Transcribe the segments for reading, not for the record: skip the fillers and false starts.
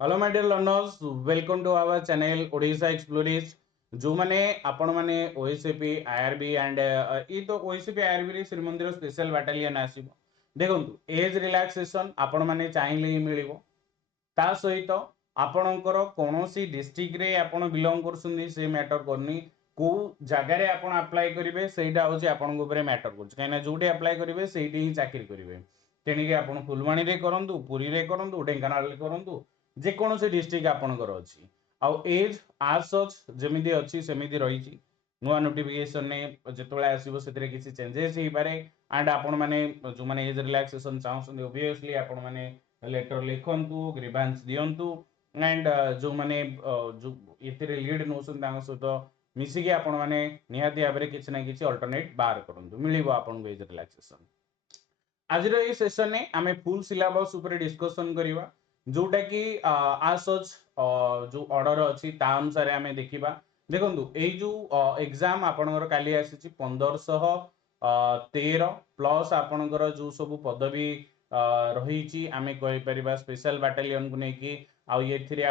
Hello my dear learners, welcome to our channel Odisha Explorist. जो माने आपण माने ओएसपी आईआरबी एंड ई तो ओएसपी आईआरबी रे श्रीमंदिर स्पेशल बैटालियन आसीबो। देखंतु एज रिलैक्सेशन आपण माने चाहिले ही मिलिबो। ता सहित आपणकर कोनोसी डिस्ट्रिक्ट रे आपण बिलोंग करसुनी से मैटर करनी को जगह रे आपण अप्लाई करिवे सेटा होची आपण ऊपर मैटर करछ काइना जोटी अप्लाई करिवे सेठी ही चाकरी करिवे। तेणिके आपण फुलवाणी रे करंतु, पुरी रे करंतु, ढेंकानाल रे करंतु, जे कोनोसी डिस्ट्रिक्ट आपणकर अछि। आउ एज आज सच जेमिति अछि सेमिति रहिछि। नुआ नोटिफिकेशन ने जेतोळे आसीबो सेतरे किछि चेंजेस हेइ पारे एंड आपण माने जो माने एज रिलैक्सेशन चाहउछन ऑब्वियसली आपण माने लेटर लिखंतु, ग्रीवांस दियंतु एंड जो माने जो एथिरे लीड नोसन तांग सहित मिसिकी आपण माने निहाती भाबरे किछि ना किछि अल्टरनेट बार करंतु, मिलिबो आपण एज रिलैक्सेशन। आज ये सेशन में आम फुल सिलेबस ऊपर डिस्कशन करवा जोटा कि आज सच जो ऑर्डर अच्छी अनुसार आम देखा। देखो यही जो एग्जाम आपणकर काली आसी 1513 प्लस आपणकर जो सब पदवी रही आम कहीपर स्पेशल बैटालियन को लेकिन आउ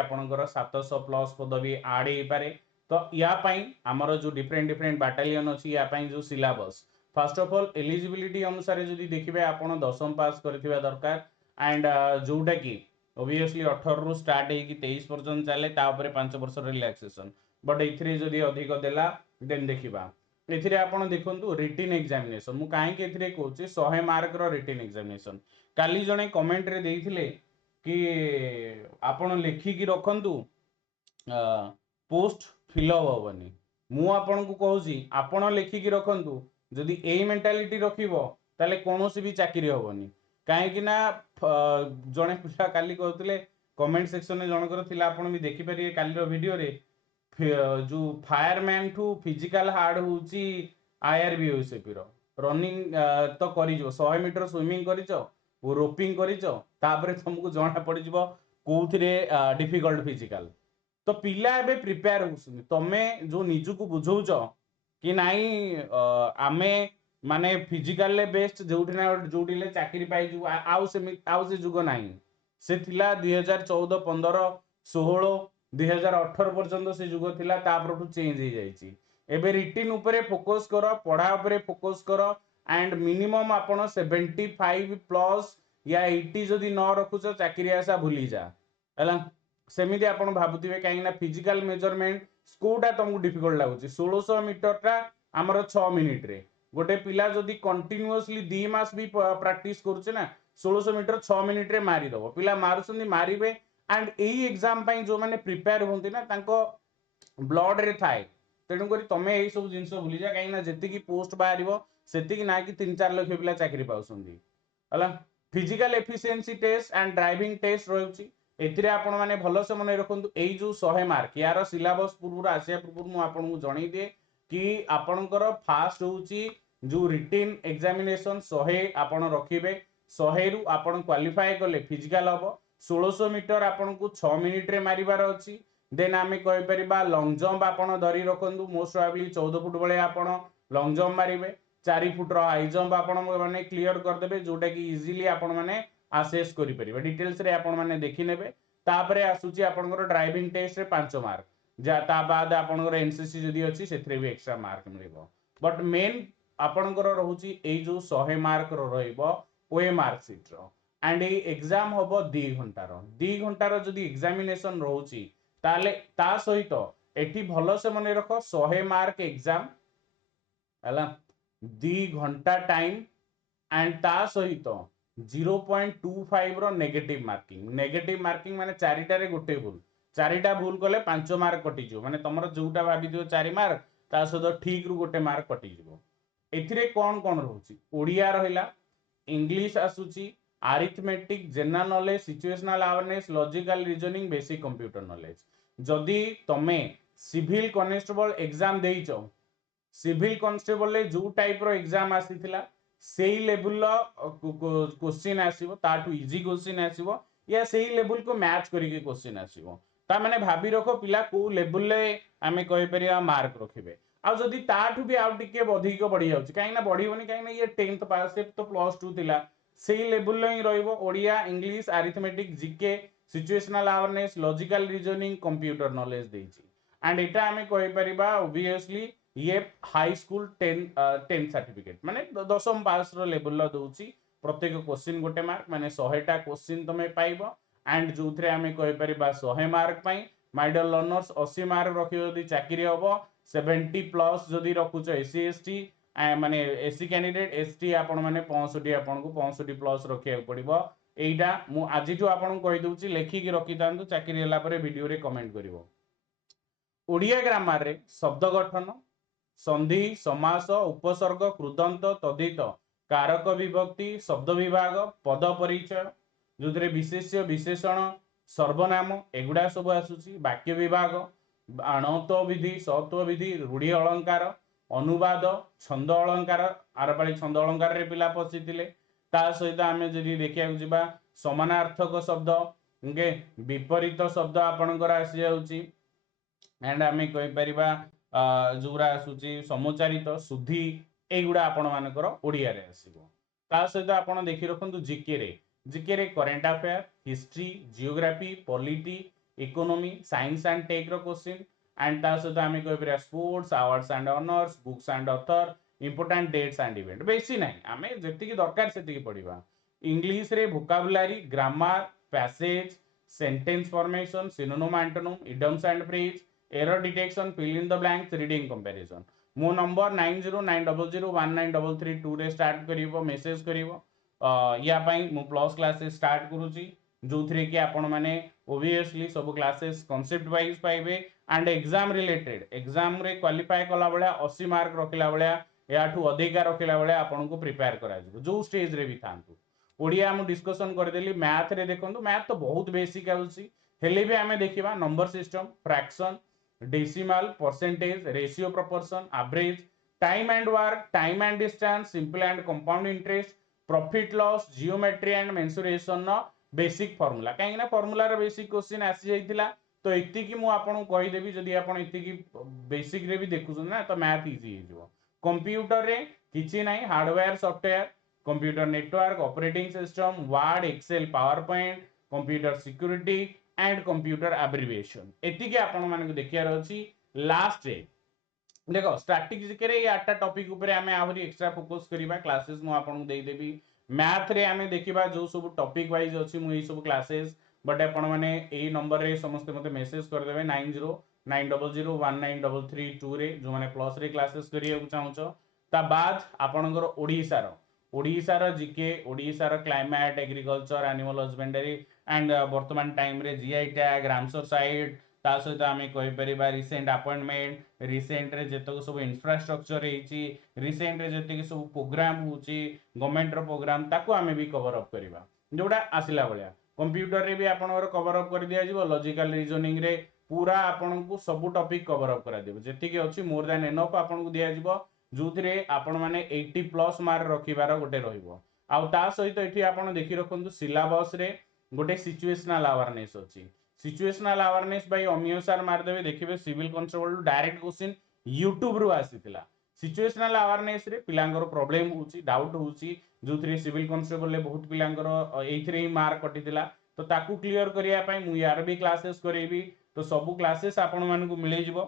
आपणकर 700 प्लस पदवी आड हो पारे। तो यापाई आमर जो डिफरेंट डिफरेंट बैटालियन अच्छी यापाई जो syllabus first of all eligibility अनुसार जदि देखिए आपण 10वीं पास करथिबा दरकार एंड जोटा कि ऑब्वियसली 18 रु स्टार्ट होगी 23 पर्यंत चले तापर 5 वर्ष रिलैक्सेशन बट एथिरे जदि अधिक देला देन देखिबा। एथिरे आपण देखंतु रिटन एग्जामिनेशन मु काहे के एथिरे कहूची 100 मार्क रो रिटन एग्जामिनेशन। काली जणे कमेंट रे देइथिले कि आपण लेखि कि रखंतु पोस्ट फिलअप होबनी। मु आपण को कहूची आपण लेखि कि रखंतु जदि एई मेंटालिटी रखिबो ताले कोनोसी भी चाकरी होबनी। काहे ना जणे पिला काली कहतले कमेंट सेक्शन में जनकर थिला आपण भी देखि परिए काली रो वीडियो रे जो फायरमैन टू फिजिकल हार्ड होची आईआरबी ओएसपी रो रनिंग तो करिजो 100 मीटर स्विमिंग करिजो रोपिंग करिजो तापर तुमको जणा पड़ जिवो कोउथिरे डिफिकल्ट फिजिकल। तो पिला एबे प्रिपेयर होसुनी तमे जो निजु को बुझौछ कि नाई आमे माने फिजिकल ले बेस्ट जोठी ना जोठी ले चाकरी पाई जु आउ से जुग नाही। से थिला 2014 15 16 2018 पर्यंत से जुग थिला तापरठू चेंज हो जाइछि। एबे रिटिन ऊपर फोकस करो, पढ़ा ऊपर फोकस करो एंड मिनिमम आपण 75 प्लस या 80 जदि न रखुछ चाकरी आशा भूली जा हैला। सेमिति आपण भाबुथिबे काहे ना फिजिकल मेजरमेंट कोटा तुमको डिफिकल्ट लागुछि 1600 मीटर टा हमर 6 मिनिट रे गोटे पिला जदि कंटिन्यूअसली 2 मास भी प्रैक्टिस करूछे ना 1600 मीटर 6 मिनिट रे मारी दबो। पिला मारुछन्ती मारिबे एंड एई एग्जाम पई जो माने प्रिपेयर होंती ना तांको ब्लड रे थाए। तेणु करी तमे एई सब जिंस भूली जा काहे ना जति की पोस्ट बाहरिबो सेति की ना कि 3-4 लाख पिला चाकरी पाउछन्ती हला। Physical efficiency test and driving test रहउछि एथिरे आपण माने भलो से मने रखंतु। एई जो 100 मार्क यार सिलेबस पूर्व आसिया पूर्व मु आपण को जणै दिए कि आपणकर फास्ट होउछि जो रिटन एग्जामिनेशन 100 आपण रखिबे 100 रु आपण क्वालिफाई कले फिजिकल हबो 1600 मीटर आपण को 6 मिनिट रे मारिबार अछि। देन आमे कहि परिबा लॉन्ग जंप आपण धरि रखंतु मोस्ट प्रोबेबली 14 फुट बळे आपण लॉन्ग जंप मारिबे 4 फुट रो हाई जंप आपण माने क्लियर कर देबे जोटा कि इजीली आपण माने असेस करि परिबे। डिटेल्स रे आपण माने देखि नेबे। तापरे आसुची आपणकर ड्राइविंग टेस्ट रे 5 मार्क जा ता बाद आपणकर एनसीसी जदि अछि सेथरे भी एक्स्ट्रा मार्क मिलिबो। बट मेन आपणकर रहउची ए जो 100 मार्क रो रहइबो ओए मार्क शीट रो एंड ए एग्जाम होबो 2 घंटा रो 2 घंटा रो जदि एग्जामिनेशन रहउची ताले ता सहित एठी भलो से मने रखो 100 मार्क एग्जाम हला 2 घंटा टाइम एंड ता सहित 0.25 रो नेगेटिव मार्किंग माने चारिटा रे गोटे भूल चारिटा भूल कले 5 मार्क कटि जो माने तमरो जोटा भाबी दियो 4 मार्क ता सहित ठीक रु गोटे मार्क कटि जिवो। एथिरे कोन कोन रहउची ओडिया रहिला इंग्लिश आसुची arithmetic general knowledge situational awareness logical reasoning basic computer knowledge. जदि तमे सिविल कॉन्स्टेबल एग्जाम देइचो सिविल कॉन्स्टेबल ले जो टाइप रो एग्जाम आसीथिला सेही लेवल क्वेश्चन आसीबो ताटू इजी क्वेश्चन आसीबो या सेही लेवल को मैच करिके क्वेश्चन आसीबो। ता माने भाबी रखो पिला को लेवल ले आमे कहि परिया मार्क रखिबे। आ जदि ताठू भी आउ टिके अधिक बढ़ी जाउची काहे ना बढ़ीबोनी काहे ना ये 10th पास से तो +2 थिला सेही लेवल ले ही रहइबो Odia English arithmetic GK situational awareness logical reasoning computer knowledge देछि एंड एटा हमें कहि परिबा ऑब्वियसली ये हाई स्कूल 10 सर्टिफिकेट माने दशम पास रो लेवल लो दोछि प्रत्येक क्वेश्चन गोटे मार्क माने 100 टा क्वेश्चन तमे पाइबो एंड जोथरे हमें कहि परिबा 100 मार्क पई माय डियर लर्नर्स 80 मार्क रखियो यदि चाकरी हबो 70 प्लस जदि रखुछ एससी एसटी माने एससी कैंडिडेट एसटी आपण माने 65 आपण को 65 प्लस रखिया पड़िबो एइटा मु आजिठु आपण कहि दउची लेखि कि रखि तांतु चाकरी हला परे वीडियो रे कमेंट करिवो ओडिया ग्रामर रे शब्द गठन संधि समास उपसर्ग कृदंत तद्धित कारक विभक्ति शब्द विभाग पद परिचय जोथरे विशेष्य विशेषण सर्वनाम एगुडा सब आसुची वाक्य विभाग अणत्व विधि सत्व विधि रूढ़ी अलंकार अनुवाद छंद अलंकार आरपाली छंद अलंकार रे पिला पसितिले ता सहित आमे जदि देखिया जिबा समानार्थक शब्द ओके विपरीत शब्द आपणकर आसी जाउची एंड आमे कहि परिबा जोरा आसुची समुच्चारित शुद्धि एगुडा आपण मानकर ओडिया रे आसीबो ता सहित आपण देखि रखंतु जीके रे current affair history geography polity economy science and tech रो क्वेश्चन एंड ता सहित आमे कहि परिबा sports awards and honours books and author important dates and event बेसी नहीं आमे जेतिकी दरकार सेतिकी पढिबा इंग्लिश रे vocabulary grammar passage sentence formation synonym antonym idioms and phrase error detection fill in the blanks reading comparison मो नंबर 9090019332 रे स्टार्ट करिवो मेसेज करिवो या पई मु प्लस क्लासेस स्टार्ट करूची जोथरे कि आपण माने ऑब्वियसली सब क्लासेस कांसेप्ट वाइज पाइबे एंड एग्जाम रिलेटेड एग्जाम रे क्वालिफाई कला बळा 80 मार्क रखिला बळा याठू अधिका रखिला बळा आपण को प्रिपेयर करा जिवो जो स्टेज रे भी थांतु ओडिया हम डिस्कशन कर देली मैथ रे देखंतु मैथ तो बहुत बेसिक आउची हेले भी हमें देखिबा number system fraction decimal percentage ratio proportion average time and work time and distance simple and compound interest profit loss geometry and mensuration नो बेसिक फार्मूला काहे ना फार्मूला रो बेसिक क्वेश्चन आसी जाइतिला तो एति कि मु आपन कहि देबी जदी आपन एति कि बेसिक रे भी देखुछन ना तो मैथ इजी हो जिवो कंप्यूटर रे किछि नाही hardware software computer network operating system Word Excel PowerPoint computer security and computer abbreviation एति कि आपन मान को देखियार अछि लास्ट रे देखो स्टैटिस्टिक्स रे 8टा टॉपिक ऊपर हमें आहुरी एक्स्ट्रा फोकस करिबा क्लासेस मु आपन को देई देबी मैथ रे हमें देखिबा जो सब टॉपिक वाइज अछि मु ए सब क्लासेस बट आपन माने ए नंबर रे समस्त मते मैसेज कर देबे 9090019332 रे जो माने प्लस रे क्लासेस करिया को चाहूचो ता बाद आपनकर ओडिसा रो जीके ओडिसा रो climate agriculture animal husbandry and वर्तमान टाइम रे जीआई टैग रामसर साइट ता सहित आमे कहि परिबा रिसेंट अपॉइंटमेंट रिसेंट रे जेतक सब इंफ्रास्ट्रक्चर हेची रिसेंट रे जेतक सब प्रोग्राम होची गवर्नमेंट रो प्रोग्राम ताको आमे भी कवर अप करिबा जोडा आसिला बळिया कंप्यूटर रे भी आपनकर कवर अप कर दिया जिवो लॉजिकल रीजनिंग रे पूरा आपन को सब टॉपिक कवर अप करा देबो जेति कि अछि मोर देन एनफ आपन को दिया जिवो जोथरे आपण माने 80 प्लस मार्क रखिबार गोटे रहिबो आउ ता सहित एठी आपण देखि रखंतु सिलेबस रे गोटे सिचुएशनल अवेयरनेस अछि situational awareness by Amiyo sir मार देबे देखिबे civil constable direct question YouTube रु आसीतिला सिचुएशनल अवेयरनेस रे पिलांगर प्रॉब्लम होउची डाउट होउची जोथरे सिविल कांस्टेबल ले बहुत पिलांगर एथरे ही मार्क कटितिला तो ताकू क्लियर करिया पई मु यार भी क्लासेस करेबी तो सब क्लासेस आपण मानन को मिले जिवो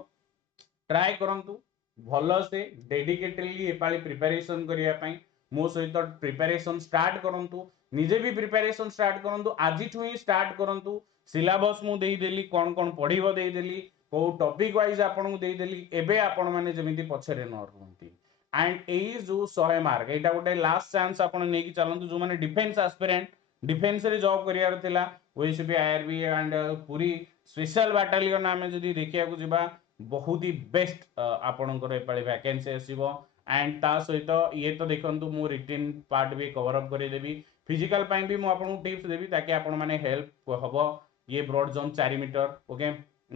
ट्राई करंतु भलो से डेडिकेटेडली एपाली प्रिपरेशन करिया पई मो सहित प्रिपरेशन स्टार्ट करंतु निजे भी प्रिपरेशन स्टार्ट करंतु आजि ठु ही स्टार्ट करंतु सिलेबस मु देई देली कोन कोन पढिबो देई देली को टॉपिक वाइज आपन को देई देली एबे आपन माने जेमिति पछरे न रहंती एंड ए जो 100 मार्क एटा गोटे लास्ट चांस आपन नेकी चलंतु जो माने डिफेंस एस्पिरेंट डिफेंस रे जॉब करियार थिला ओएसबी आईआरबी एंड पूरी स्पेशल बटालियन नामे जदी देखिया को जिबा बहुत ही बेस्ट आपनकर एपाली वैकेंसी आसीबो एंड ता सहित ये तो देखंतु मु रिटन पार्ट भी कवर अप करे देबी फिजिकल पाई भी मु आपन को टिप्स देबी ताकि आपन माने हेल्प हबो ये ब्रॉड जंप 4 मीटर ओके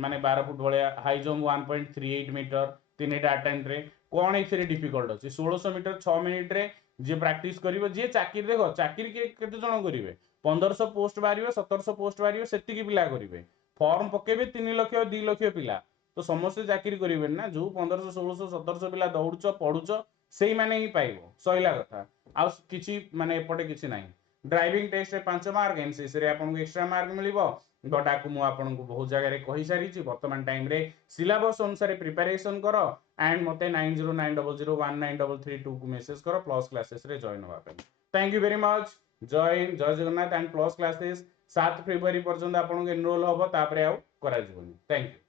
माने 12 फुट भलिया हाई जंप 1.38 मीटर तीनटा अटेम्प्ट रे कोन एथरे डिफिकल्ट अछि 1600 मीटर 6 मिनिट रे जे प्रैक्टिस करिवो जे चाकिर देखो चाकिर के केते जण करिवे 1500 पोस्ट बारियो 1700 पोस्ट बारियो सेति की पिला करिवे फॉर्म पकेबे 3 लाख 2 लाख पिला तो समस्त चाकरी करेंगे ना जो 1500 1600 1700 पिला दौड़ुच पढ़ुच से ही माने ही पाइबो सहिला कथा आ किछि माने एपटे किछि नाही ड्राइविंग टेस्ट रे 5 मार्क, एमसीसी रे आपन एक्स्ट्रा मार्क मिलिबो। बट आकु मु आपन को बहुत जगह रे कहि सारी छी, वर्तमान टाइम रे सिलेबस अनुसार प्रिपरेशन करो एंड मते 9090019332 को मैसेज करो प्लस क्लासेस रे जॉइन होवा पे। Thank you very much. जय जगन्नाथ एंड प्लस क्लासेस 7 फरवरी पर्यंत आपन एनरोल होबो, तापरे आउ करा जीवनी। Thank you.